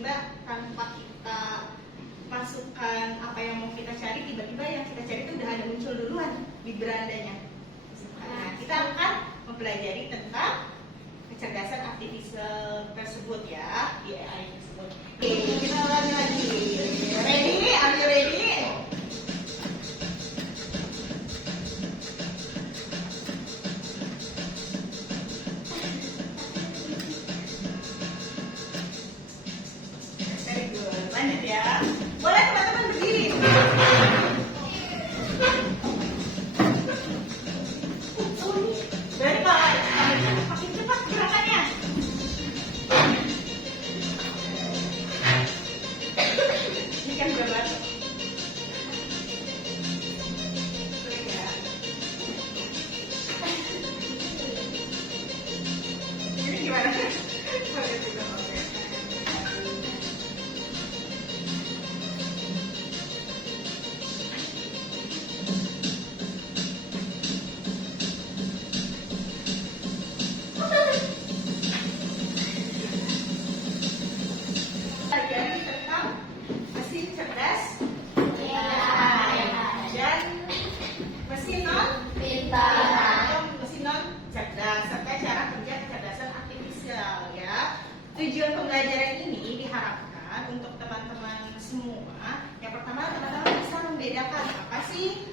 tiba-tiba tanpa kita masukkan apa yang mau kita cari, tiba-tiba yang kita cari itu udah ada muncul duluan di berandanya. Nah, kita akan mempelajari tentang kecerdasan artifisial tersebut ya, di AI tersebut. Oke, kita ulangi lagi. Ready? Are you ready? Very good. Lanjut ya. Boleh teman-teman berdiri. Dari bawah, makin cepat gerakannya. Ini kan berat. Ini gimana? Boleh juga, oke. Pelajari tentang mesin cerdas dan mesin non atau mesin non cerdas serta cara kerja kecerdasan artifisial ya. Tujuan pembelajaran ini diharapkan untuk teman-teman semua. Yang pertama, teman-teman bisa membedakan apa sih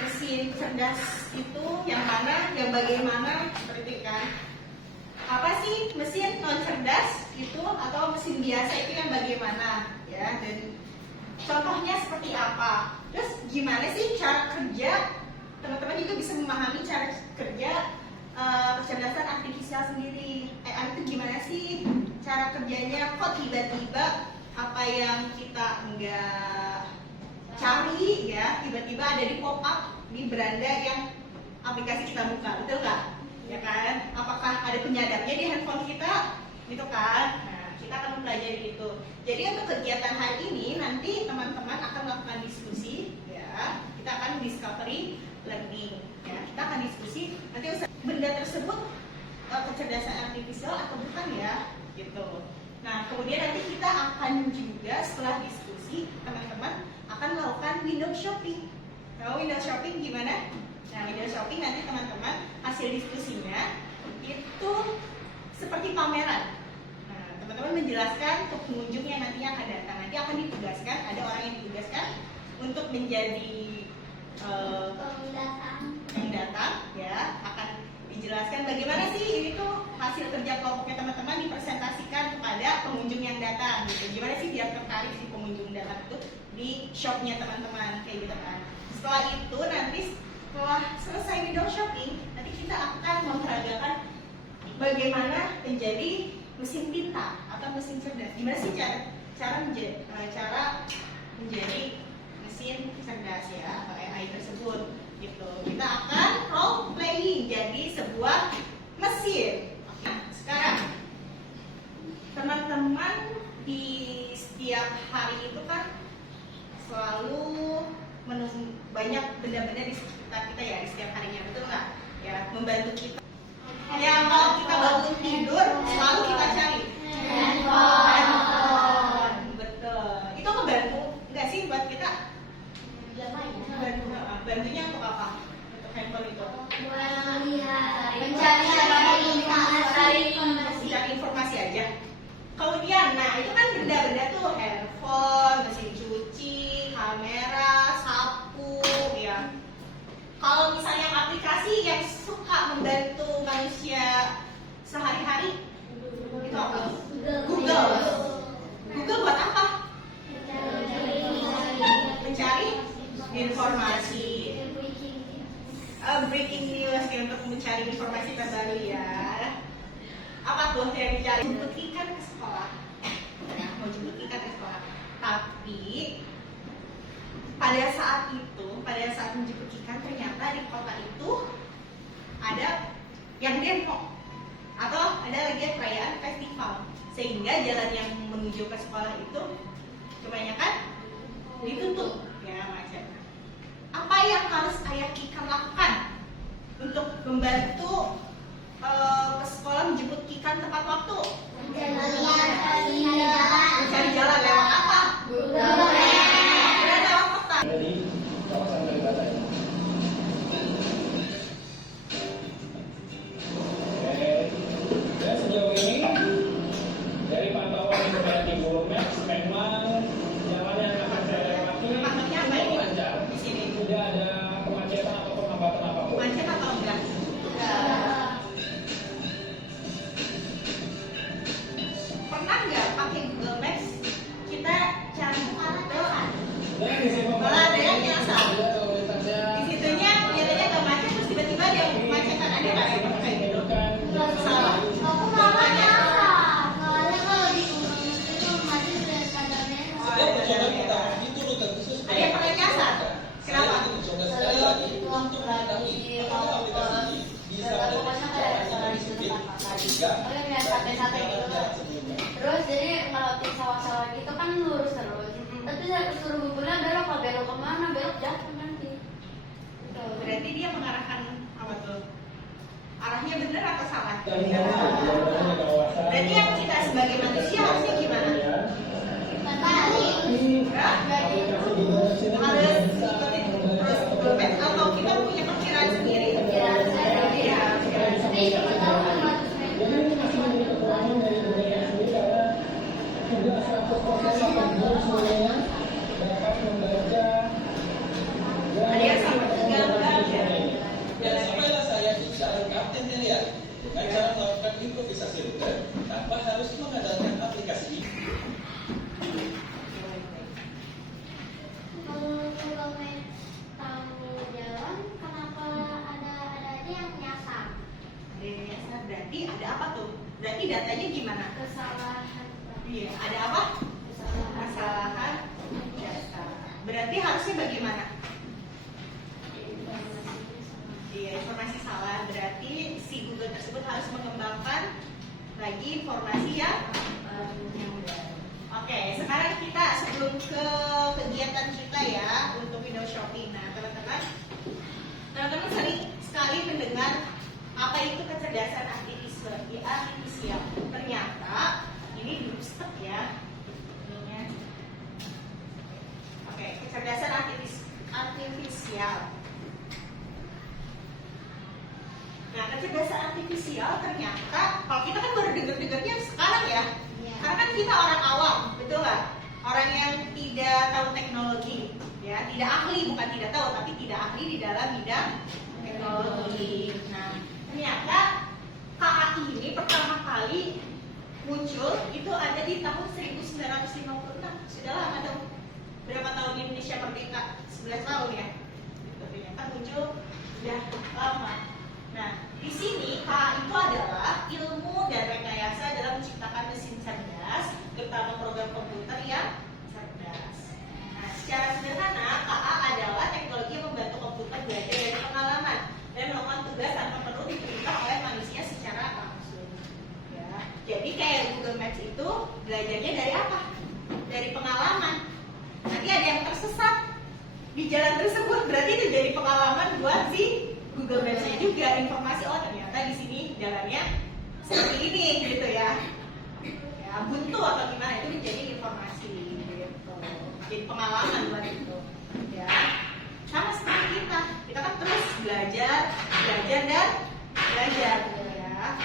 mesin cerdas itu, yang mana, yang bagaimana, seperti itu kan. Apa sih mesin non cerdas itu atau mesin biasa itu yang bagaimana ya, dan contohnya seperti apa, terus gimana sih cara kerja, teman-teman juga bisa memahami cara kerja kecerdasan artifisial sendiri. AI itu gimana sih cara kerjanya, kok tiba-tiba apa yang kita enggak cari ya tiba-tiba ada di pop up di beranda yang aplikasi kita buka, betul nggak? Ya kan? Apakah ada penyadapnya di handphone kita? Gitu kan? Nah, kita akan mempelajari itu. Jadi untuk kegiatan hari ini nanti teman-teman akan melakukan diskusi, ya. Kita akan discovery learning. Ya, kita akan diskusi nanti benda tersebut kecerdasan artifisial atau bukan ya, gitu. Nah, kemudian nanti kita akan juga setelah diskusi teman-teman akan melakukan window shopping. Tahu window shopping gimana? Nah, window shopping nanti teman-teman hasil diskusinya itu seperti pameran. Nah, teman-teman menjelaskan ke pengunjung yang nantinya akan datang. Nanti akan ditugaskan, ada orang yang ditugaskan untuk menjadi yang datang, ya, akan dijelaskan bagaimana sih ini tuh hasil kerja kelompoknya teman-teman dipresentasikan kepada pengunjung yang datang. Gitu. Gimana sih biar tertarik si pengunjung datang itu di shopnya teman-teman, kayak gitu kan. Setelah itu nanti setelah selesai window shopping, nanti kita akan memperagakan bagaimana menjadi mesin pintar atau mesin cerdas. Gimana sih cara menjadi mesin cerdas ya atau AI tersebut? Gitu. Kita akan role playing jadi sebuah mesin. Nah, sekarang teman-teman di setiap hari itu kan selalu banyak benda-benda di sekitar kita ya, di setiap harinya, betul nggak? Ya, membantu kita. Ya, kalau kita bangun tidur selalu kita cari handphone. Betul. Itu membantu nggak sih buat kita? Bantunya untuk apa? Untuk handphone itu? Mencari informasi aja. Kemudian, nah itu kan benda-benda tuh, handphone, mesin cuci, kamera, sapu, ya. Kalau misalnya aplikasi yang suka membantu manusia sehari-hari, itu apa? Google. Google buat apa? Mencari informasi. Breaking news ya, untuk mencari informasi terbaru ya. Apa tuh yang dicari? Jemput ikan ke sekolah. Ya, mau jemput ikan ke sekolah. Tapi pada saat menjemput ikan ternyata di kota itu ada yang demo atau ada lagi perayaan festival, sehingga jalan yang menuju ke sekolah itu kebanyakan ditutup ya macam. Apa yang harus ayah ikan lakukan untuk membantu ke sekolah menjemput ikan tepat waktu? Mencari Oke, biar sate-sate gitu. Terus jadi kalau di sawah-sawah gitu kan lurus terus. Tapi saya suruh buburnya belok, kalau belok kemana? Belok jatuh nanti. Gitu. Berarti dia mengarahkan apa tuh? Arahnya benar atau salah? Berarti yang kita sebagai manusia harusnya gimana? Harus ikutin terus Google Maps atau kita punya perkiraan sendiri? Perkiraan saya ya. Tapi cuma tahu kan 100 meter. Ada yang sama juga enggak ya? Dan sampailah saya itu seorang kapten yang lihat dengan cara melakukan improvisasi rute tanpa harus mengandalkan aplikasi. Kalau Google Maps tahu jalan, kenapa ada aja yang nyasar? Ada yang nyasar, berarti ada apa tuh? Berarti datanya gimana? Kesalahan. Iya, ada apa? Kesalahan. Kesalahan data. Berarti harusnya bagaimana? Iya, informasi salah. Berarti si Google tersebut harus mengembangkan lagi informasi yang baru. Oke, sekarang kita sebelum ke kegiatan kita ya untuk window shopping. Nah, teman-teman sering sekali mendengar apa itu kecerdasan artifisial. Ternyata ini belum stuck ya. Ininya. Oke, kecerdasan artifisial. Nah, kecerdasan artifisial ternyata kalau kita kan baru dengar-dengarnya sekarang ya. Karena kan kita orang awam, betul nggak? Orang yang tidak tahu teknologi, ya, tidak ahli, bukan tidak tahu, tapi tidak ahli di dalam bidang teknologi. Nah, ternyata KAI ini pertama kali muncul itu ada di tahun 1956. Sudah lama dong. Berapa tahun Indonesia merdeka? 11 tahun ya. Ternyata muncul sudah lama. Nah, di sini KAI itu adalah ilmu dan rekayasa dalam menciptakan mesin cerdas, terutama program komputer yang cerdas. Nah, secara sederhana, KA adalah teknologi yang membantu komputer belajar dari pengalaman dan melakukan tugas tanpa perlu diperintah oleh manusia secara langsung. Ya, jadi kayak Google Maps itu belajarnya dari apa? Dari pengalaman. Nanti ada yang tersesat di jalan tersebut, berarti itu jadi pengalaman buat si Google Maps-nya juga, informasi oh ternyata di sini jalannya seperti ini gitu ya. Ya, buntu atau gimana itu menjadi informasi gitu. Jadi pengalaman buat itu. Ya. Sama seperti kita kan terus belajar dan belajar gitu ya.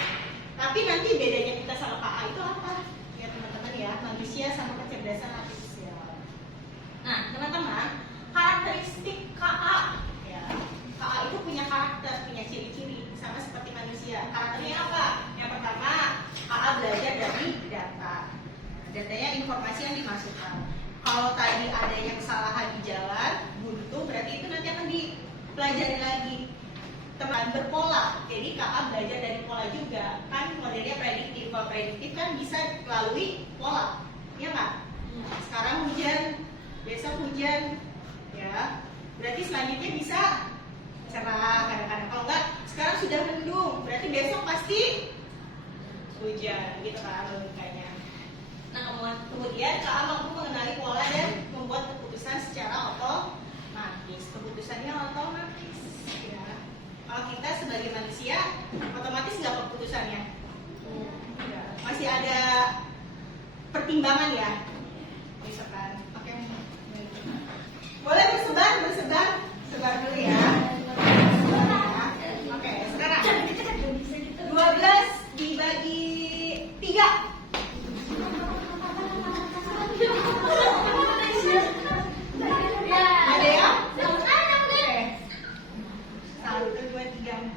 Tapi nanti bedanya kita sama KA itu apa? Ya teman-teman ya, manusia sama kecerdasan artifisial. Nah, teman-teman, karakteristik KA ya. KA itu punya karakter, punya ciri-ciri sama seperti manusia. Karakternya apa? Yang pertama, KA belajar dari data. Datanya informasi yang dimasukkan. Kalau tadi adanya kesalahan di jalan, buntu, berarti itu nanti akan dipelajari lagi. Teman berpola, jadi KA belajar dari pola juga. Kan modelnya prediktif. Kalau prediktif kan bisa melalui pola, ya nggak? Sekarang hujan, besok hujan, ya. Berarti selanjutnya bisa cerah kadang-kadang. Kalau enggak, sekarang sudah mendung, berarti besok pasti hujan, gitu kan logikanya. Nah, kemudian KA mampu mengenali pola dan membuat keputusan secara otomatis. Keputusannya otomatis. Ya. Kalau kita sebagai manusia, otomatis nggak keputusannya? Ya. Masih ada pertimbangan ya. Misalkan, oke. Boleh sebar dulu ya. Oke, sekarang 12 dibagi 3. Ada ya? Oke. 1, 2, 3, 4.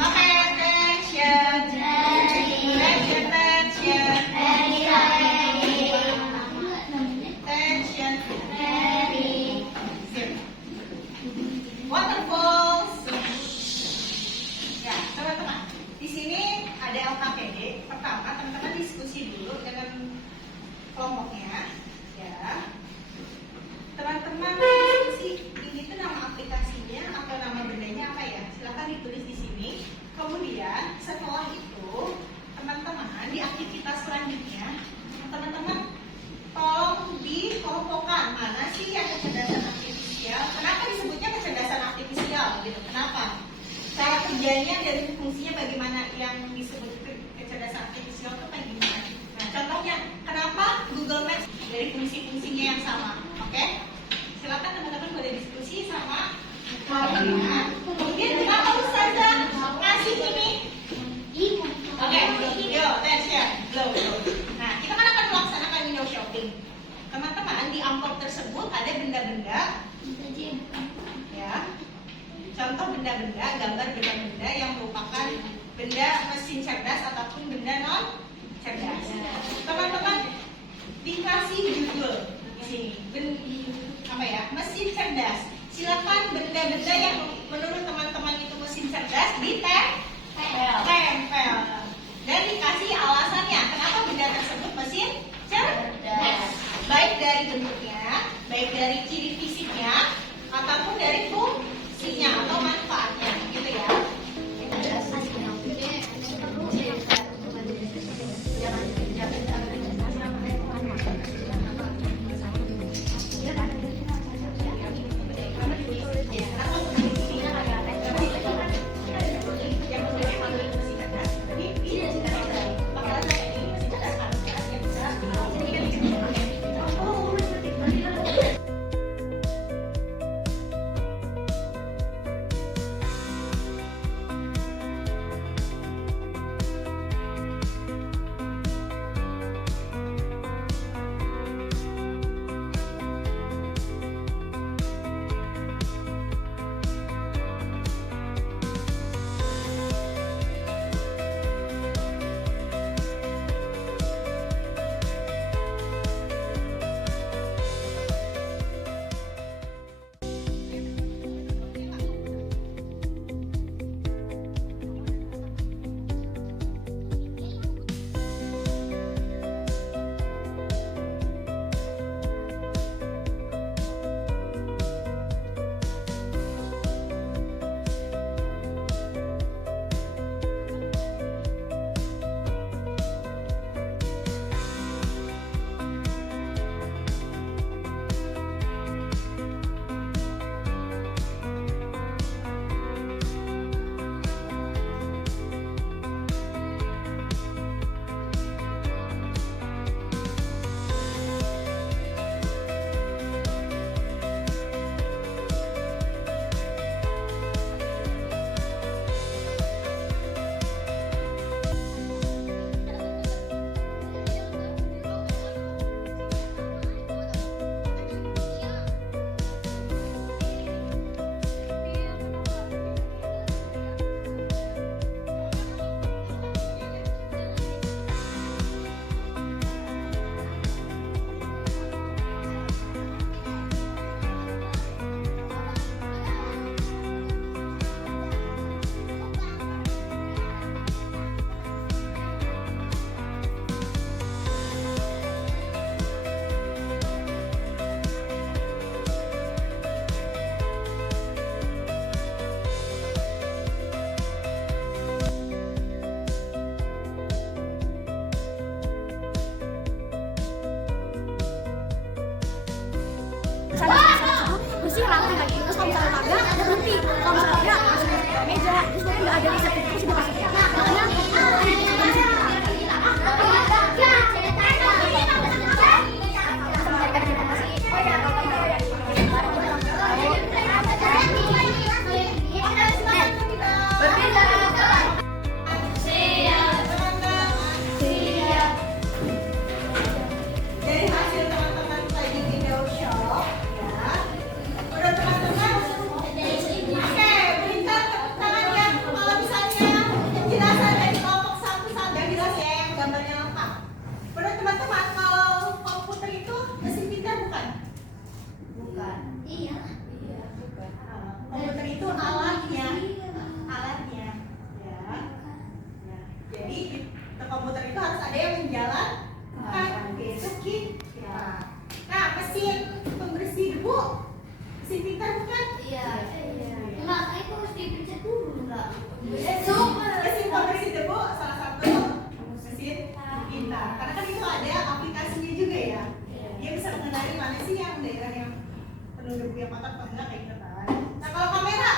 Oke, attention. Waterfalls. Ya, teman-teman. Di sini ada LKPD. Pertama, teman-teman diskusi dulu dengan kelompoknya. Ya. Teman-teman diskusi ini tuh nama aplikasinya atau nama bendanya apa ya? Silahkan ditulis di sini. Kemudian setelah itu teman-teman di aktivitas selanjutnya teman-teman tolong dikelompokkan mana sih yang kecerdasan artifisial. Kenapa disebutnya kecerdasan artifisial gitu? Kenapa? Cara kerjanya dan fungsinya bagaimana yang disebut kecerdasan artifisial itu kayak gimana? Nah, contohnya kenapa Google Maps dari fungsi-fungsinya yang sama? Oke? Silakan teman-teman boleh diskusi sama kelompoknya. Kemudian kenapa Ustazah ngasih ini? Oke, yuk, attention, blow. Nah, kita kan akan melaksanakan window shopping. Teman-teman, di amplop tersebut ada benda-benda, ya. Contoh benda-benda, gambar benda-benda yang merupakan benda mesin cerdas ataupun benda non cerdas. Teman-teman dikasih judul di sini, apa ya? Mesin cerdas. Silakan benda-benda yang menurut teman-teman itu mesin cerdas ditempel. Dan dikasih alasannya kenapa benda tersebut mesin cerdas. Baik dari bentuknya, baik dari ciri fisiknya, ataupun dari fungsinya atau manfaatnya, gitu ya. bersih rapi lagi, terus kalau misalnya kagak ada berhenti, kalau misalnya kagak langsung ke meja, terus mungkin nggak ada resep terus dia kasih makanya Dari hasil teman-teman tadi video show, ya, udah teman-teman, oke, berikan tepuk tangan ya kalau misalnya penjelasan dari kelompok 1 sampai 12 ya yang gambarnya lengkap. Menurut teman-teman, kalau komputer itu mesin pintar bukan? Bukan. Iya. Komputer itu alatnya, ya. Jadi di komputer itu harus ada yang menjalankan. Itu kita. Nah, mesin pembersih debu, mesin pintar bukan? Iya. Enggak, itu harus dipencet dulu enggak. Super. ngotak apa enggak kayak gitu kan. Nah kalau kamera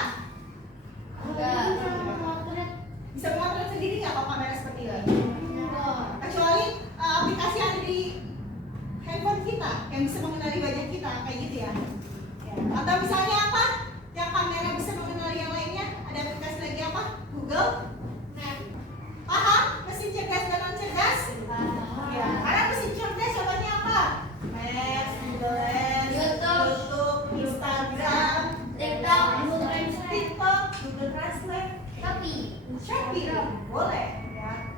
Enggak. bisa memotret sendiri nggak kalau kamera seperti ini? Kecuali aplikasi yang ada di handphone kita yang bisa mengenali wajah kita kayak gitu ya. Atau misalnya apa? Yang kamera bisa mengenali yang lainnya? Ada aplikasi lagi apa? Google? Paham? Mesin cerdas dan non cerdas? Ya, karena mesin cerdas contohnya apa? Maps, Google Lens, YouTube, Instagram, TikTok, TikTok, Google Translate, Shopee, boleh ya.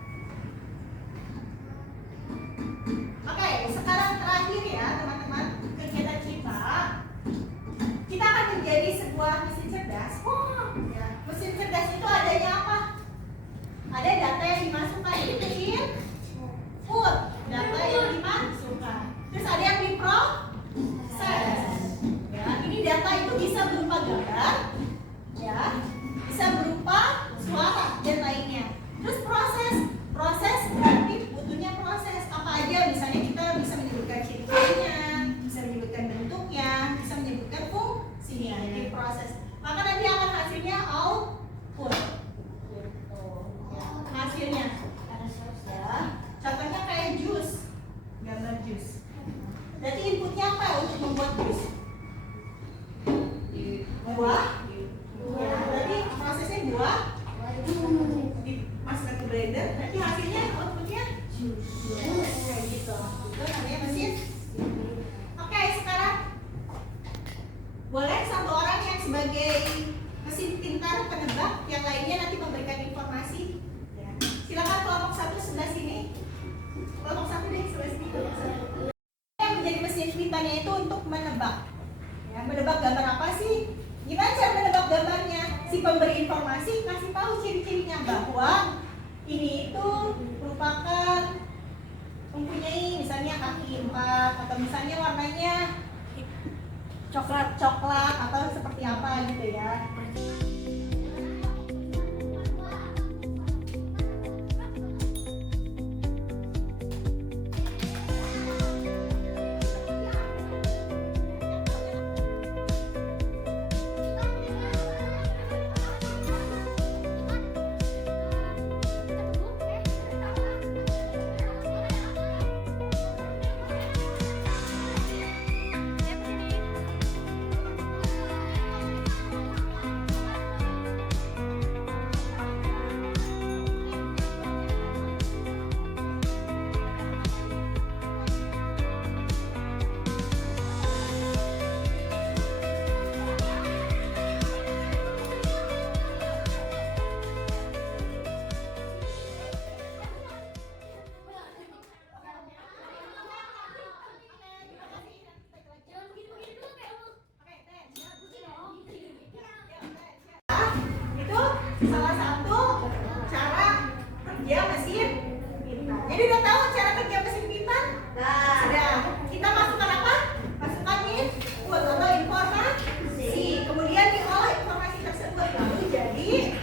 Oke, sekarang terakhir ya teman-teman, kegiatan kita akan menjadi sebuah mesin cerdas. Ya. Mesin cerdas itu adanya apa? Ada data yang dimasukkan di mesin input, data yang dimasukkan. Terus ada yang diproses. Ya, ini data itu bisa berupa gambar, ya, bisa berupa suara dan lainnya. Terus proses berarti butuhnya proses apa aja? Misalnya kita bisa menyebutkan ciri-cirinya, bisa menyebutkan bentuknya, bisa menyebutkan fungsinya. Ini proses. Maka nanti akan hasilnya output. Ya, hasilnya. Ya. Contohnya kayak jus, gambar jus. Berarti inputnya apa untuk membuat jus? Buah. Ya, berarti prosesnya buah. Dimasukkan ke blender, berarti hasilnya outputnya jus. Kayak gitu. Itu namanya mesin. Oke, sekarang boleh satu orang yang sebagai mesin pintar penebak, yang lainnya nanti memberikan informasi. Ya. Silakan kelompok 1 sebelah sini. Kelompok 1 deh sebelah sini. Yang menjadi mesin pintarnya itu untuk menebak. Ya, menebak gambar apa sih? Gimana cara menebak gambarnya? Si pemberi informasi kasih tahu ciri-cirinya bahwa ini itu merupakan mempunyai misalnya kaki 4 atau misalnya warnanya coklat atau seperti apa gitu ya. Itu salah satu cara kerja mesin pintar. Jadi udah tahu cara kerja mesin pintar? Nah, sudah. Kita masukkan apa? Masukkan input atau informasi. Kemudian diolah informasi tersebut lalu jadi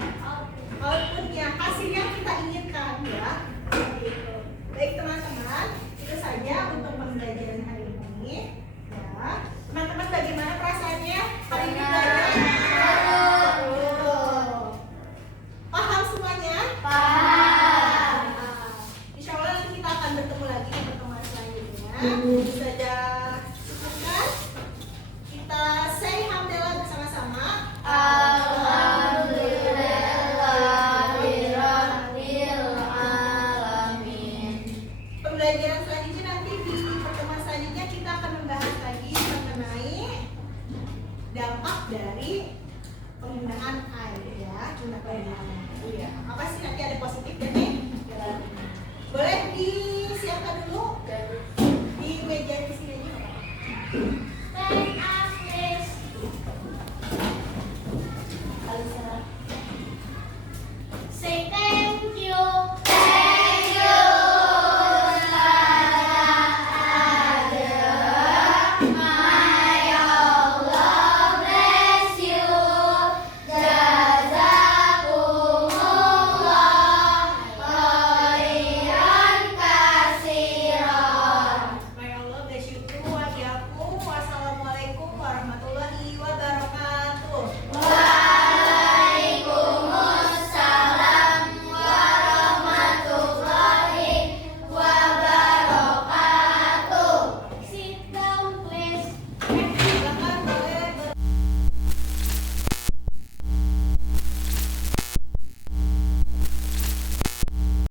outputnya, hasil yang kita inginkan ya. Seperti itu. Baik teman-teman, itu saja untuk pembelajaran hari ini. Ya, teman-teman bagaimana perasaannya hari ini belajar? Paham semuanya? Paham. Insya Allah nanti kita akan bertemu lagi di pertemuan selanjutnya. Saja cukupkan. Kita say hamdalah bersama-sama. Alhamdulillahirabbil alamin. Pembelajaran